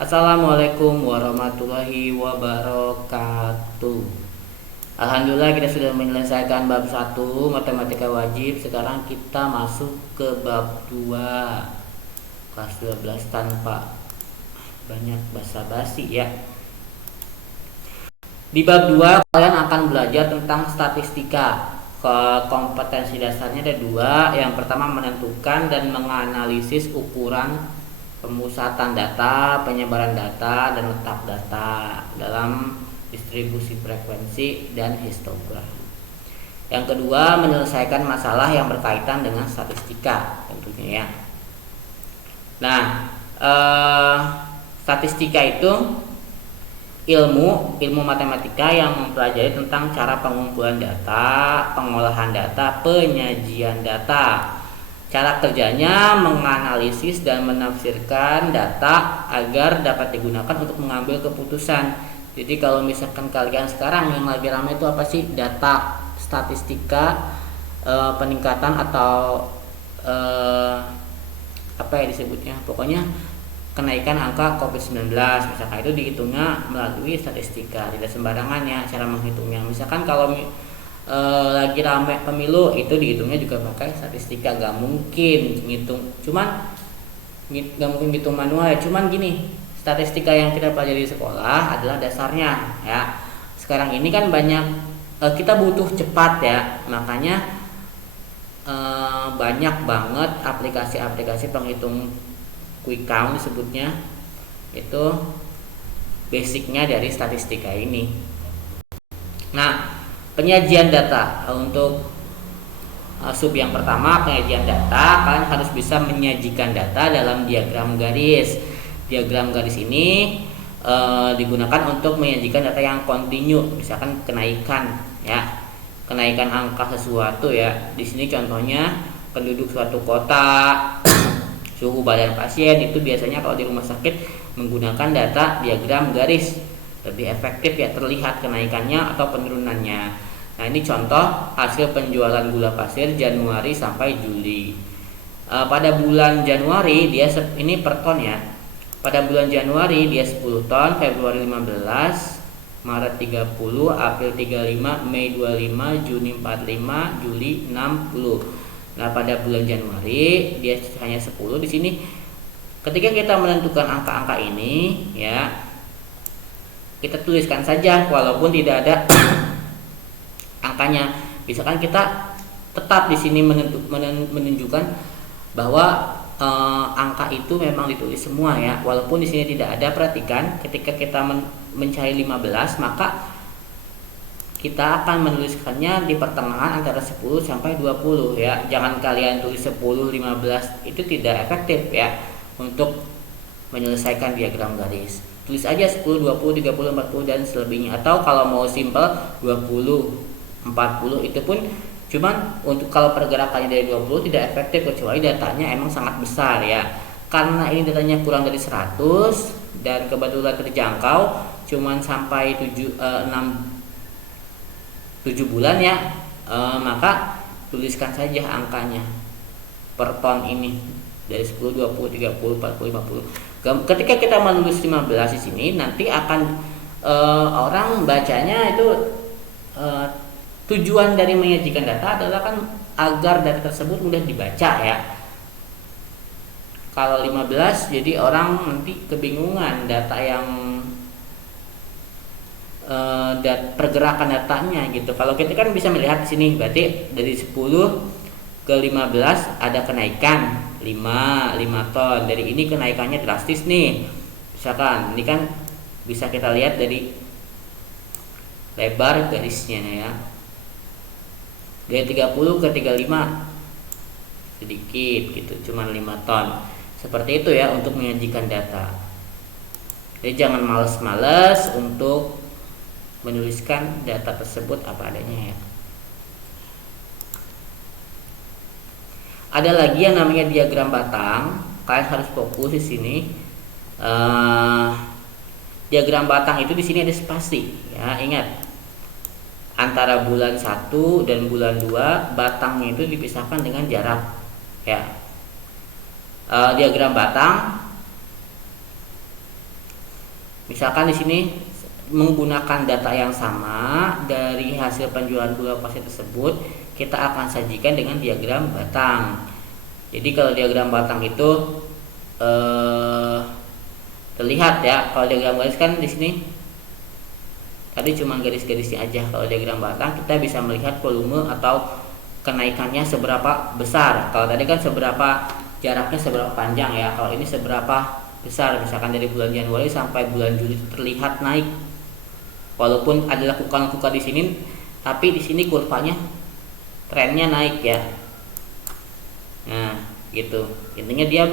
Assalamualaikum warahmatullahi wabarakatuh. Alhamdulillah kita sudah menyelesaikan bab 1 matematika wajib. Sekarang kita masuk ke bab 2 kelas 12 tanpa banyak basa-basi ya. Di bab 2 kalian akan belajar tentang statistika. Kompetensi dasarnya ada 2. Yang pertama menentukan dan menganalisis ukuran pemusatan data, penyebaran data, dan letak data dalam distribusi frekuensi dan histogram. Yang kedua, menyelesaikan masalah yang berkaitan dengan statistika tentunya ya. Nah, statistika itu ilmu matematika yang mempelajari tentang cara pengumpulan data, pengolahan data, penyajian data. Cara kerjanya menganalisis dan menafsirkan data agar dapat digunakan untuk mengambil keputusan. Jadi kalau misalkan kalian sekarang yang lagi ramai itu apa sih? Data, statistika, peningkatan atau apa ya disebutnya? Pokoknya kenaikan angka COVID-19 misalkan itu dihitungnya melalui statistika. Tidak sembarangan ya cara menghitungnya. Misalkan kalau lagi rame pemilu itu dihitungnya juga pakai statistika, gak mungkin ngitung manual ya. Cuman gini, statistika yang kita pelajari di sekolah adalah dasarnya ya. Sekarang ini kan banyak kita butuh cepat ya, makanya banyak banget aplikasi-aplikasi penghitung quick count disebutnya, itu basicnya dari statistika ini. Nah, penyajian data untuk sub yang pertama, penyajian data, kalian harus bisa menyajikan data dalam diagram garis. Diagram garis ini digunakan untuk menyajikan data yang kontinu, misalkan kenaikan ya, kenaikan angka sesuatu ya. Di sini contohnya penduduk suatu kota, suhu badan pasien, itu biasanya kalau di rumah sakit menggunakan data diagram garis, lebih efektif ya, terlihat kenaikannya atau penurunannya. Nah, ini contoh hasil penjualan gula pasir Januari sampai Juli. Pada bulan Januari dia ini per ton ya. Pada bulan Januari dia 10 ton, Februari 15, Maret 30, April 35, Mei 25, Juni 45, Juli 60. Nah, pada bulan Januari dia hanya 10 di sini. Ketika kita menentukan angka-angka ini ya, kita tuliskan saja walaupun tidak ada angkanya. Misalkan kita tetap di sini menunjukkan bahwa angka itu memang ditulis semua ya, walaupun di sini tidak ada. Perhatikan ketika kita mencari 15, maka kita akan menuliskannya di pertengahan antara 10 sampai 20 ya. Jangan kalian tulis 10, 15, itu tidak efektif ya untuk menyelesaikan diagram garis. Tulis aja 10, 20, 30, 40 dan selebihnya. Atau kalau mau simple 20, 40 itu pun, cuman untuk kalau pergerakannya dari 20 tidak efektif kecuali datanya emang sangat besar ya. Karena ini datanya kurang dari 100 dan kebetulan terjangkau cuman sampai 7 bulan ya, maka tuliskan saja angkanya per ton ini dari 10, 20, 30, 40, 50. Ketika kita menulis 15 di sini, nanti akan orang bacanya itu tujuan dari menyajikan data adalah kan agar data tersebut mudah dibaca ya. Kalau 15 jadi orang nanti kebingungan data yang pergerakan datanya gitu. Kalau kita kan bisa melihat di sini, berarti dari 10 ke 15 ada kenaikan 5 ton. Dari ini kenaikannya drastis nih. Misalkan ini kan bisa kita lihat dari lebar garisnya ya. Dari 30 ke 35 sedikit gitu, cuma 5 ton. Seperti itu ya untuk menyajikan data. Jadi jangan males-males untuk menuliskan data tersebut apa adanya ya. Ada lagi yang namanya diagram batang. Kalian harus fokus di sini. Diagram batang itu di sini ada spasi ya, ingat. Antara bulan 1 dan bulan 2 batangnya itu dipisahkan dengan jarak ya. Diagram batang Misalkan di sini menggunakan data yang sama dari hasil penjualan gula pasir tersebut, kita akan sajikan dengan diagram batang. Jadi kalau diagram batang itu terlihat ya, kalau diagram garis kan di sini tadi cuma garis-garisnya aja. Kalau diagram batang kita bisa melihat volume atau kenaikannya seberapa besar. Kalau tadi kan seberapa jaraknya, seberapa panjang ya. Kalau ini seberapa besar, misalkan dari bulan Januari sampai bulan Juli terlihat naik. Walaupun ada lekukan-lekukan di sini, tapi di sini kurvanya trennya naik ya. Nah, gitu. Intinya dia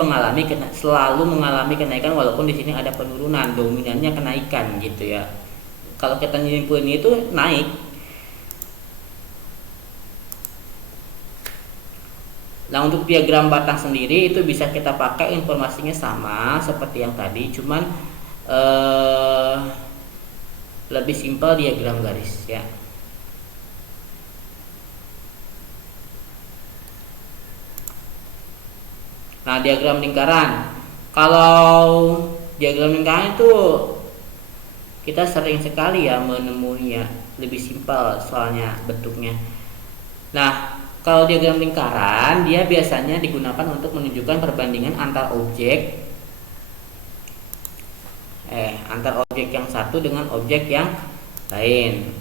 selalu mengalami kenaikan walaupun di sini ada penurunan, dominannya kenaikan gitu ya. Kalau kita nyimpulin itu naik. Nah, untuk diagram batang sendiri itu bisa kita pakai informasinya sama seperti yang tadi, cuman lebih simpel diagram garis ya. Nah, diagram lingkaran. Kalau diagram lingkaran itu kita sering sekali ya menemuinya, lebih simpel soalnya bentuknya. Nah, kalau diagram lingkaran dia biasanya digunakan untuk menunjukkan perbandingan antar objek yang satu dengan objek yang lain.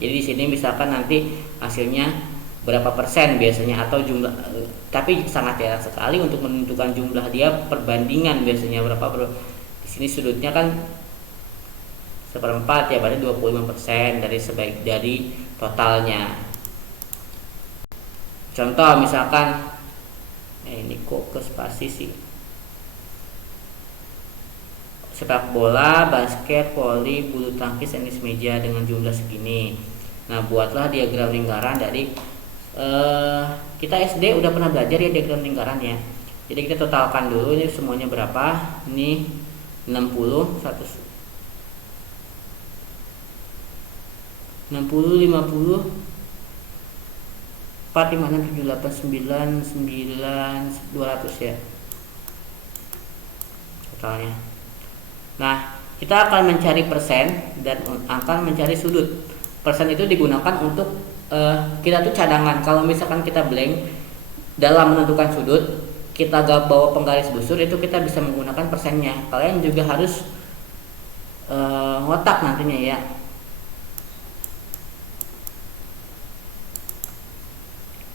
Jadi di sini misalkan nanti hasilnya berapa persen biasanya atau jumlah, tapi sangat jarang sekali untuk menentukan jumlah dia, perbandingan biasanya berapa. Di sini sudutnya kan 1/4 ya, berarti 25% dari totalnya. Contoh misalkan ini kok ke spasi sih. Sepak bola, basket, voli, bulu tangkis, tenis meja dengan jumlah segini. Nah, buatlah diagram lingkaran dari kita SD udah pernah belajar ya diagram lingkaran ya. Jadi kita totalkan dulu ini semuanya berapa. Ini 60, 60, 50, 4, 5, 6, 7, 8, 9, 200 ya totalnya. Nah, kita akan mencari persen dan akan mencari sudut. Persen itu digunakan untuk kita tuh cadangan. Kalau misalkan kita blank dalam menentukan sudut, kita gak bawa penggaris busur, itu kita bisa menggunakan persennya. Kalian juga harus ngotak nantinya ya.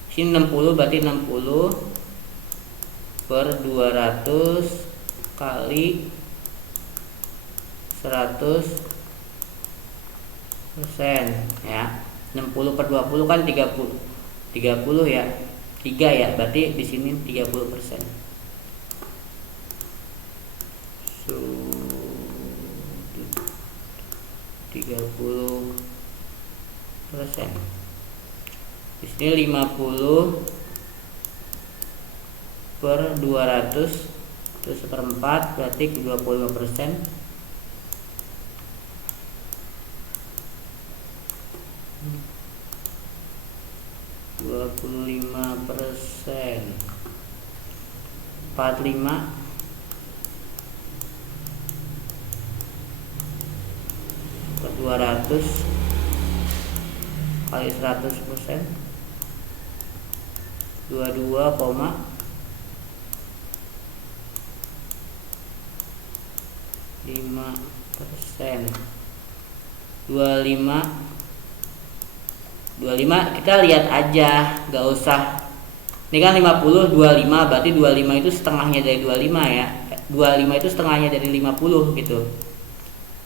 Sini 60 berarti 60 per 200 kali 100% ya. 60 per 20 kan 30 ya, 3 ya, berarti di sini 30%. So 30%. Di sini 50 per 200 itu 1/4 berarti 25%. 25%, 45 per 200 kali 100%, 22,5%. 25 kita lihat aja, gak usah. Ini kan 50, 25 berarti 25 itu setengahnya dari 25 ya. 25 itu setengahnya dari 50 gitu.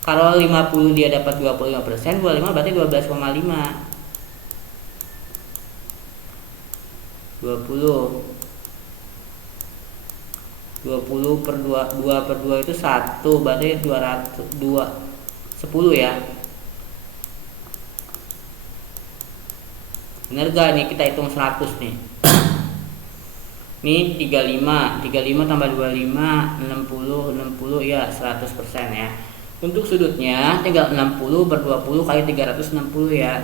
Kalau 50 dia dapat 25%, 25 berarti 12,5. 20 per 2 per 2 itu 1 berarti 10 ya. Bener gak nih kita hitung 100 nih. Ini 35 tambah 25 60 ya 100% ya. Untuk sudutnya tinggal 60 per 20 kali 360 ya.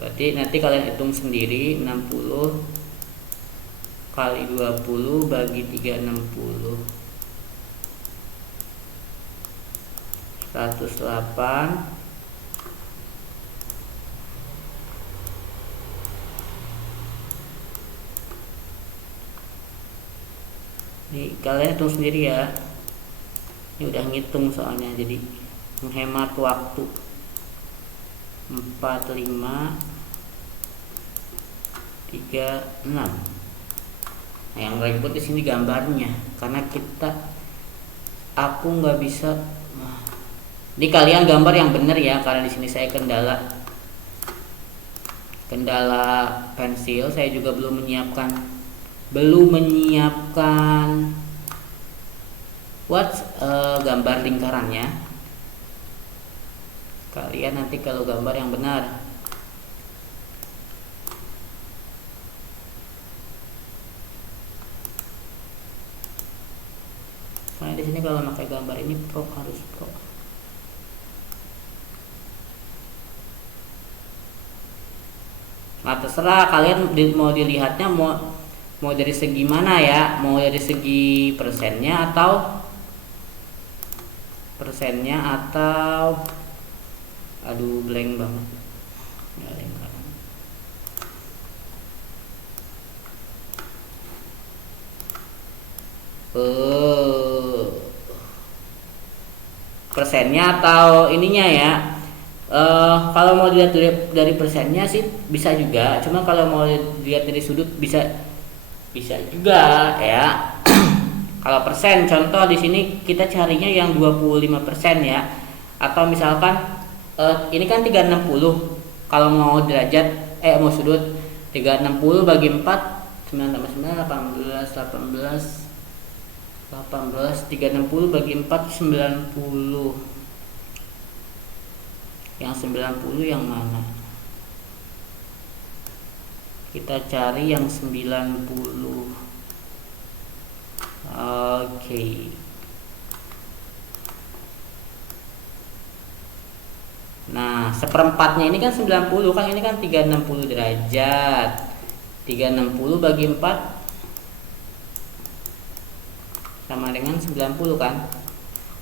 Berarti nanti kalian hitung sendiri, 60 kali 20 bagi 360. 108. Ini kalian hitung sendiri ya. Ini udah ngitung soalnya, jadi menghemat waktu. 45 36. Nah, yang ribut di sini gambarnya, karena aku nggak bisa. Ini kalian gambar yang benar ya, karena di sini saya kendala pensil. Saya juga belum menyiapkan gambar lingkarannya. Kalian nanti kalau gambar yang benar. Soalnya di sini kalau pakai gambar ini harus pro. Nah, terserah kalian mau dilihatnya mau dari segi mana ya, mau dari segi persennya atau aduh blank banget. Persennya atau ininya ya. Kalau mau dilihat dari persennya sih bisa juga, cuma kalau mau dilihat dari sudut bisa juga ya. Kalau persen, contoh di sini kita carinya yang 25% ya. Atau misalkan ini kan 360. Kalau mau derajat mau sudut 360 bagi 4 9 tambah 9 18 360 bagi 4 90. Yang 90 yang mana? Kita cari yang 90. Oke. Nah, seperempatnya ini kan 90 kan, ini kan 360 derajat. 360 bagi 4 sama dengan 90 kan.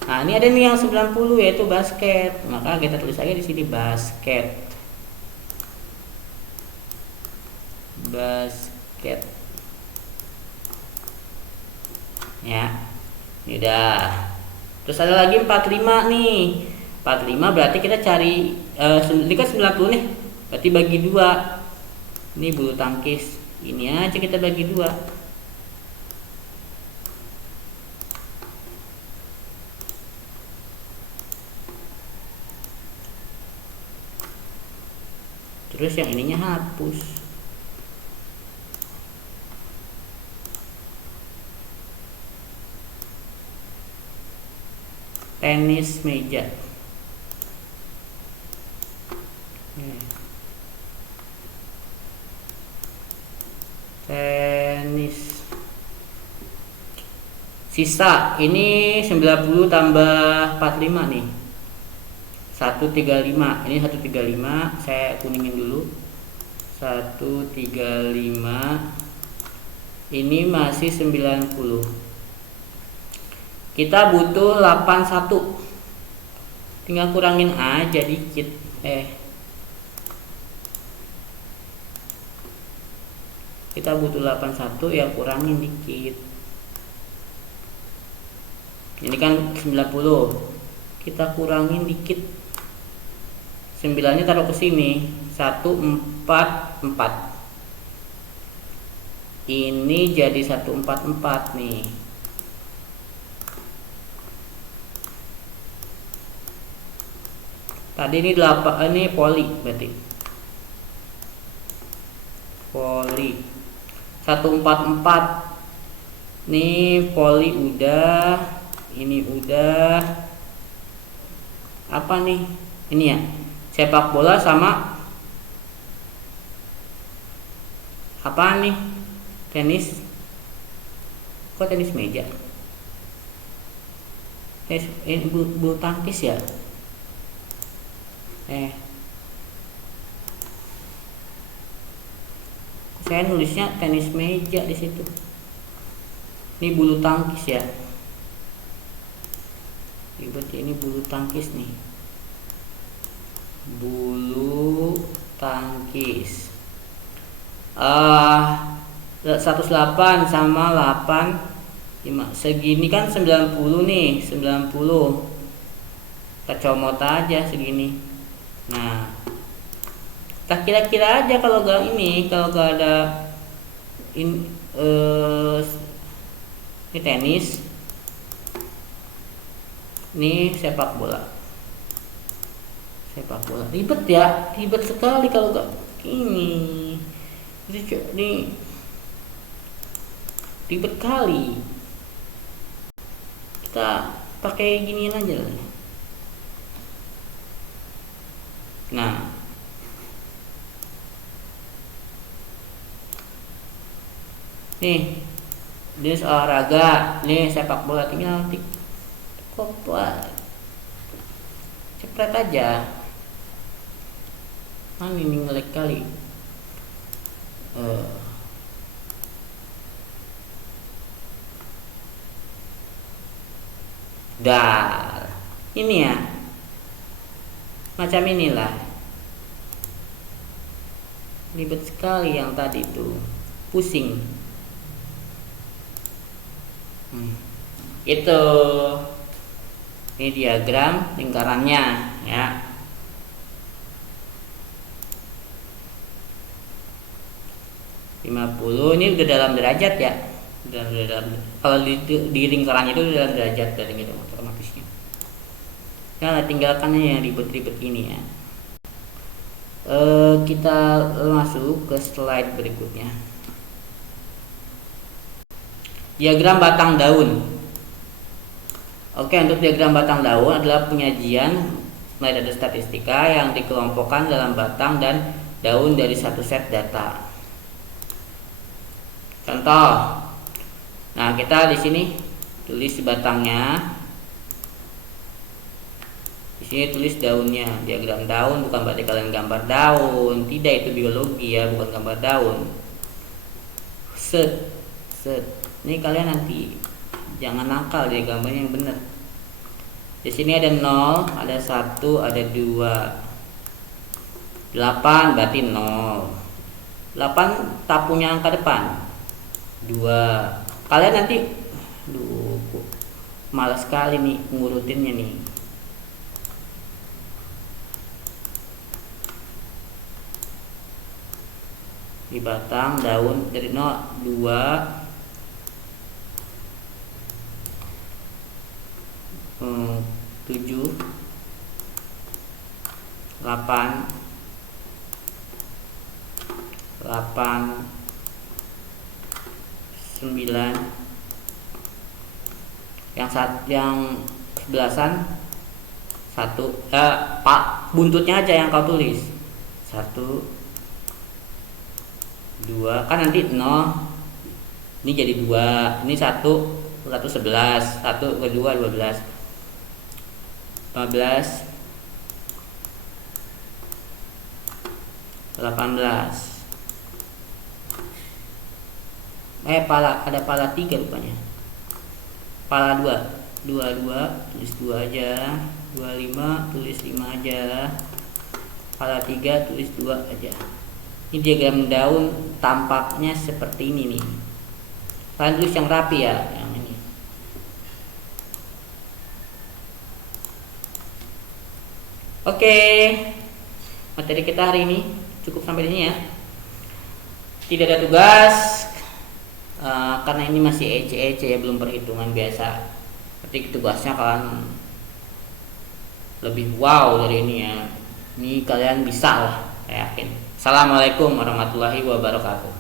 Nah, ini ada nih yang 90 yaitu basket. Maka kita tulis aja di sini basket. Ya. Ini udah. Terus ada lagi 45 nih. 45 berarti kita cari ini kan 90 nih. Berarti bagi 2. Ini bulu tangkis. Ini aja kita bagi 2. Terus yang ininya hapus. Tenis meja. Tenis. Sisa ini 90 tambah 45 nih. 135. Ini 135, saya kuningin dulu. 135. Ini masih 90. Kita butuh 81. Tinggal kurangin aja dikit. Kita butuh 81 ya, kurangin dikit. Ini kan 90. Kita kurangin dikit. 9-nya taruh ke sini. 144. Ini jadi 144 nih. Tadi ini 8, ini poli berarti. Poli 144. Nih poli udah, ini udah. Apa nih? Ini ya. Sepak bola sama apa nih? Tenis. Kok tenis meja? Ini bulu tangkis ya? Saya nulisnya tenis meja di situ. Ini bulu tangkis ya. ribet ya, ini bulu tangkis nih, bulu tangkis 108 sama 85 segini kan 90 nih, 90 kita comot aja segini. Nah kita kira-kira aja kalau gak ada ini tenis, ini sepak bola ribet ya, ribet sekali kalau gak ini ribet kali. Kita pakai ginian aja lah. Nah nih jenis olahraga, nih sepak bola, tinggal cepret aja. Ini ngelag kali. Dar ini ya, macam inilah, ribet sekali yang tadi tuh, pusing. Itu ini diagram lingkarannya ya. Ini udah dalam derajat ya, kalau di lingkarannya itu udah dalam derajat dari gitu otomatisnya. Nah tinggalkannya yang ribet-ribet ini ya. Kita masuk ke slide berikutnya. Diagram batang daun. Oke, untuk diagram batang daun adalah penyajian metode statistika yang dikelompokkan dalam batang dan daun dari satu set data. Contoh. Nah, kita di sini tulis batangnya. Di sini tulis daunnya, diagram daun, bukan berarti kalian gambar daun. Tidak, itu biologi ya, bukan gambar daun. Set. Ini kalian nanti jangan nakal deh, gambarnya yang benar. Di sini ada 0, ada 1, ada 2. 8 berarti 0. 8 tak punya angka depan. 2. Kalian nanti malas sekali nih ngurutinnya nih. Di batang daun dari 0, 2, 7, 8, 9, yang sebelasan 1, buntutnya aja yang kau tulis 1, 2, kan nanti 0 ini jadi 2, ini 1 11, 1 kedua 12, 15, 18. Ada pala 3 rupanya. Pala 2, 22 tulis 2 aja, 25 tulis 5 aja, pala 3 tulis 2 aja. Ini diagram daun tampaknya seperti ini nih. Kalian tulis yang rapi ya, yang ini. Oke, materi kita hari ini cukup sampai di sini ya. Tidak ada tugas karena ini masih ece-ece ya, belum perhitungan biasa. Ketik tugasnya kalian lebih wow dari ini ya. Ini kalian bisa lah, saya yakin. Assalamualaikum warahmatullahi wabarakatuh.